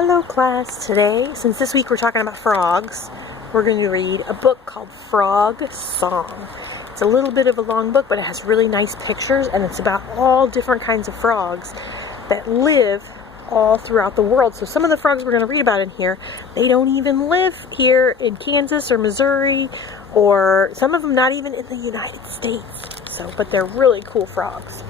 Hello class, today, since this week we're talking about frogs, we're going to read a book called Frog Song. It's a little bit of a long book, but it has really nice pictures, and it's about all different kinds of frogs that live all throughout the world. So some of the frogs we're going to read about in here, they don't even live here in Kansas or Missouri, or some of them not even in the United States. So, but they're really cool frogs.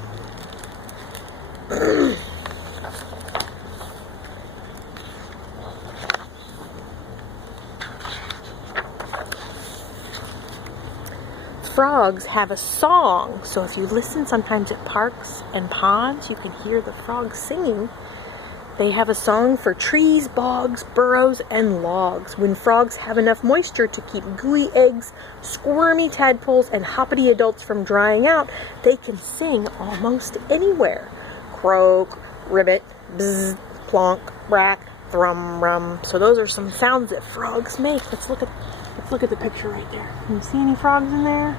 Frogs have a song, so if you listen sometimes at parks and ponds, you can hear the frogs singing. They have a song for trees, bogs, burrows, and logs. When frogs have enough moisture to keep gooey eggs, squirmy tadpoles, and hoppity adults from drying out, they can sing almost anywhere. Croak, ribbit, bzz, plonk, brack, thrum, rum. So those are some sounds that frogs make. Let's look at the picture right there. Can you see any frogs in there?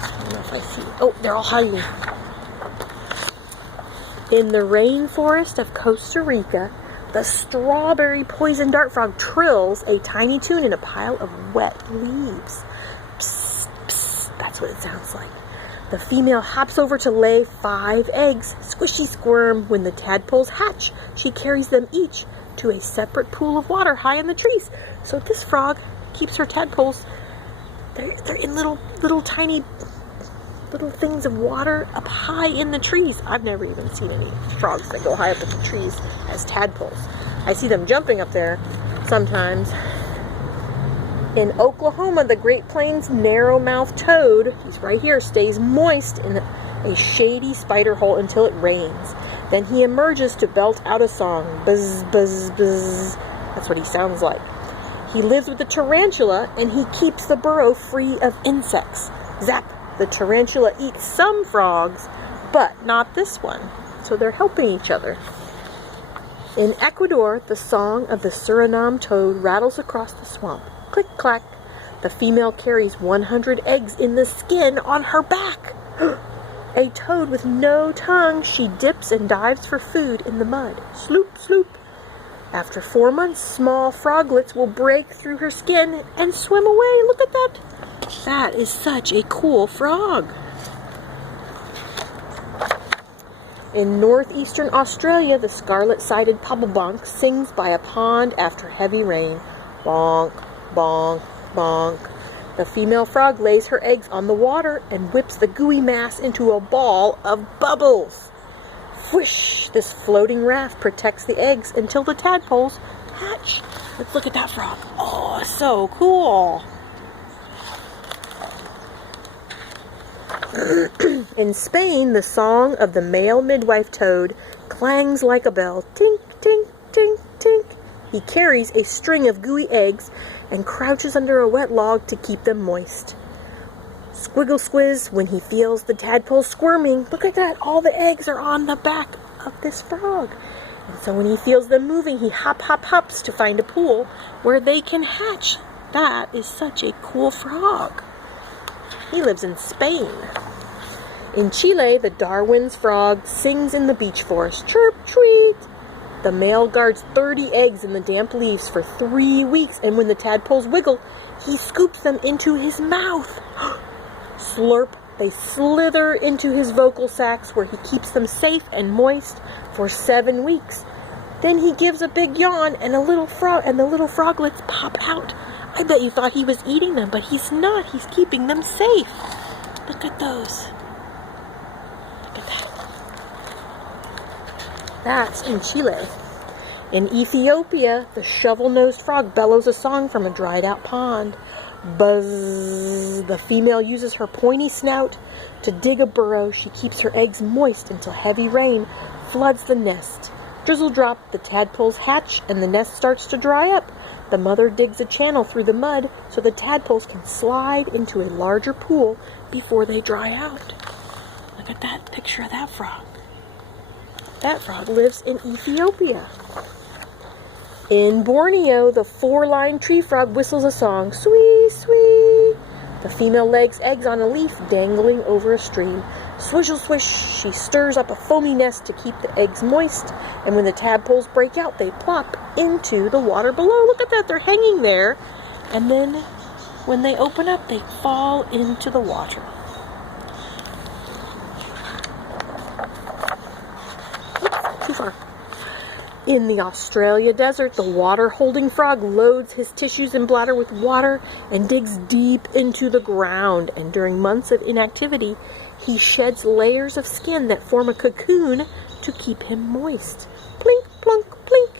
I don't know if I see. Oh, they're all hiding. In the rainforest of Costa Rica, the strawberry poison dart frog trills a tiny tune in a pile of wet leaves. Psst, psst, that's what it sounds like. The female hops over to lay 5 eggs. Squishy squirm. When the tadpoles hatch, she carries them each to a separate pool of water high in the trees. So this frog keeps her tadpoles, they're in little tiny things of water up high in the trees. I've never even seen any frogs that go high up in the trees as tadpoles. I see them jumping up there sometimes. In Oklahoma, the Great Plains narrow-mouthed toad, he's right here, stays moist in a shady spider hole until it rains. Then he emerges to belt out a song. Buzz, buzz, buzz. That's what he sounds like. He lives with the tarantula, and he keeps the burrow free of insects. Zap! The tarantula eats some frogs, but not this one. So they're helping each other. In Ecuador, the song of the Suriname toad rattles across the swamp. Click, clack. The female carries 100 eggs in the skin on her back. A toad with no tongue, she dips and dives for food in the mud. Sloop, sloop. After 4 months, small froglets will break through her skin and swim away. Look at that. That is such a cool frog. In northeastern Australia, the scarlet-sided pobblebonk sings by a pond after heavy rain. Bonk, bonk, bonk. The female frog lays her eggs on the water and whips the gooey mass into a ball of bubbles. Whoosh! This floating raft protects the eggs until the tadpoles hatch. Let's look at that frog. Oh, so cool. In Spain, the song of the male midwife toad clangs like a bell. Tink, tink, tink, tink. He carries a string of gooey eggs and crouches under a wet log to keep them moist. Squiggle squiz when he feels the tadpole squirming. Look at that, all the eggs are on the back of this frog. And so when he feels them moving, he hops to find a pool where they can hatch. That is such a cool frog. He lives in Spain. In Chile, the Darwin's frog sings in the beech forest. Chirp, tweet. The male guards 30 eggs in the damp leaves for 3 weeks, and when the tadpoles wiggle, he scoops them into his mouth. Slurp, they slither into his vocal sacs where he keeps them safe and moist for 7 weeks. Then he gives a big yawn and the little froglets pop out. I bet you thought he was eating them, but he's not. He's keeping them safe. Look at those. Look at that. That's in Chile. In Ethiopia, the shovel-nosed frog bellows a song from a dried-out pond. Buzz! The female uses her pointy snout to dig a burrow. She keeps her eggs moist until heavy rain floods the nest. Drizzle drop, the tadpoles hatch, and the nest starts to dry up. The mother digs a channel through the mud so the tadpoles can slide into a larger pool before they dry out. Look at that picture of that frog. That frog lives in Ethiopia. In Borneo, the 4-lined tree frog whistles a song. Swee, swee. The female lays eggs on a leaf dangling over a stream. Swishel swish, she stirs up a foamy nest to keep the eggs moist, and when the tadpoles break out, they plop into the water below. Look at that, they're hanging there, and then when they open up, they fall into the water. Oops, too far. In the Australia desert, the water-holding frog loads his tissues and bladder with water and digs deep into the ground, and during months of inactivity, he sheds layers of skin that form a cocoon to keep him moist. Plink, plunk, plink.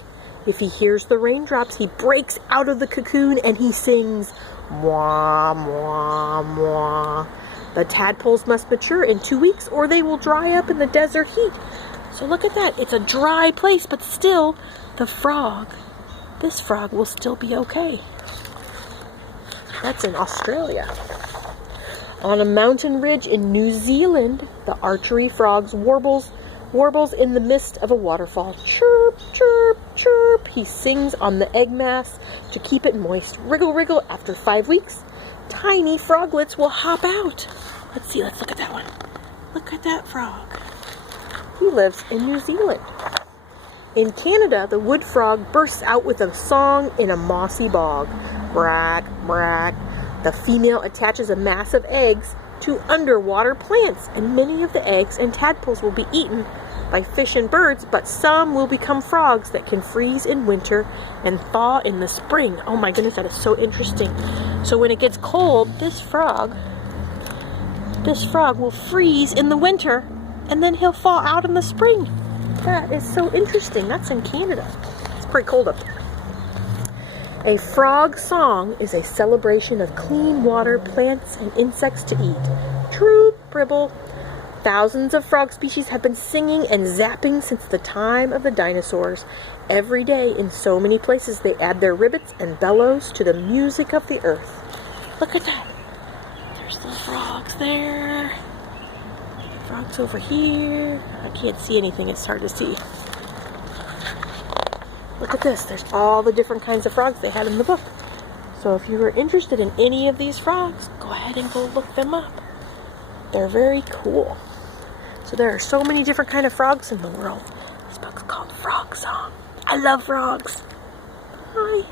If he hears the raindrops, he breaks out of the cocoon and he sings, mwah, mwah, mwah. The tadpoles must mature in 2 weeks or they will dry up in the desert heat. So look at that. It's a dry place, but still, this frog will still be okay. That's in Australia. On a mountain ridge in New Zealand, the archery frog warbles in the midst of a waterfall. Chirp, chirp, chirp. He sings on the egg mass to keep it moist. Wriggle, wriggle. After 5 weeks, tiny froglets will hop out. Let's look at that one. Look at that frog. He lives in New Zealand. In Canada, the wood frog bursts out with a song in a mossy bog. Brack, brack. The female attaches a mass of eggs to underwater plants, and many of the eggs and tadpoles will be eaten by fish and birds, but some will become frogs that can freeze in winter and thaw in the spring. Oh my goodness, that is so interesting. So when it gets cold, this frog will freeze in the winter, and then he'll thaw out in the spring. That is so interesting. That's in Canada. It's pretty cold up there. A frog song is a celebration of clean water, plants, and insects to eat. True, Bribble. Thousands of frog species have been singing and zapping since the time of the dinosaurs. Every day, in so many places, they add their ribbits and bellows to the music of the earth. Look at that. There's the frogs there. Frogs over here. I can't see anything. It's hard to see. Look at this. There's all the different kinds of frogs they had in the book. So if you are interested in any of these frogs, go ahead and go look them up. They're very cool. So there are so many different kinds of frogs in the world. This book's called Frog Song. I love frogs. Bye.